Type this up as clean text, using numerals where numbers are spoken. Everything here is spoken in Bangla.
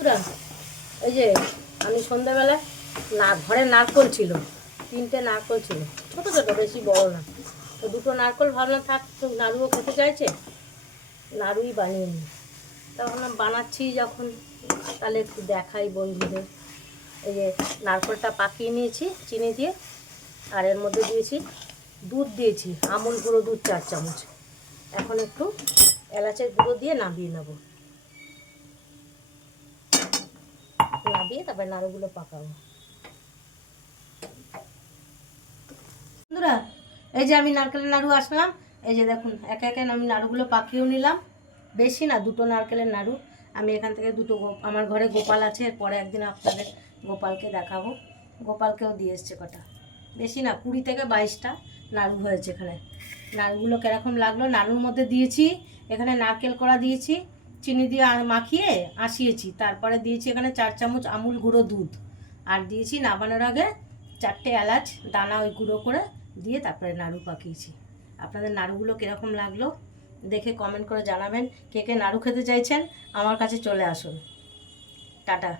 বন্ধুরা, এই যে আমি সন্ধ্যাবেলায় ঘরে নারকোল ছিল, 3টে নারকোল ছিল, ছোটো ছোটো, বেশি বড় না। তো 2টো নারকোল ভাবলাম থাক, নাড়ুও খেতে চাইছে, নাড়ুই বানিয়ে নিই। তখন বানাচ্ছি যখন, তাহলে একটু দেখাই বন্ধুদের। এই যে নারকোলটা পাকিয়ে নিয়েছি চিনি দিয়ে, আর এর মধ্যে দিয়েছি দুধ, দিয়েছি আমুল গুঁড়ো দুধ 4 চামচ। এখন একটু এলাচের গুঁড়ো দিয়ে নামিয়ে নেব, নামিয়ে তারপরে নাড়ুগুলো পাকাবো। বন্ধুরা, এই যে আমি নারকেলের নাড়ু আসলাম, এই যে দেখুন একে একে আমি নাড়ুগুলো পাকিয়েও নিলাম। বেশি না, 2টো নারকেলের নাড়ু। আমি এখান থেকে 2টো, আমার ঘরে গোপাল আছে, এরপরে একদিন আপনাদের গোপালকে দেখাবো। গোপালকেও দিয়ে এসছে কটা, বেশি না, 20 থেকে 22টা নাড়ু হয়েছে এখানে। নাড়ুগুলো কীরকম লাগলো, নাড়ুর মধ্যে দিয়েছি এখানে নারকেল কড়া, দিয়েছি চিনি দিয়ে মাখিয়ে আসিয়েছি, তারপরে দিয়েছি এখানে 4 চামচ আমুল গুঁড়ো দুধ, আর দিয়েছি নামানোর আগে 4টে এলাচ দানা ওই গুঁড়ো করে দিয়ে তারপরে নাড়ু পাকিয়েছি। আপনাদের নাড়ুগুলো কীরকম লাগলো দেখে কমেন্ট করে জানাবেন। কে কে নাড়ু খেতে চাইছেন আমার কাছে চলে আসুন। টাটা।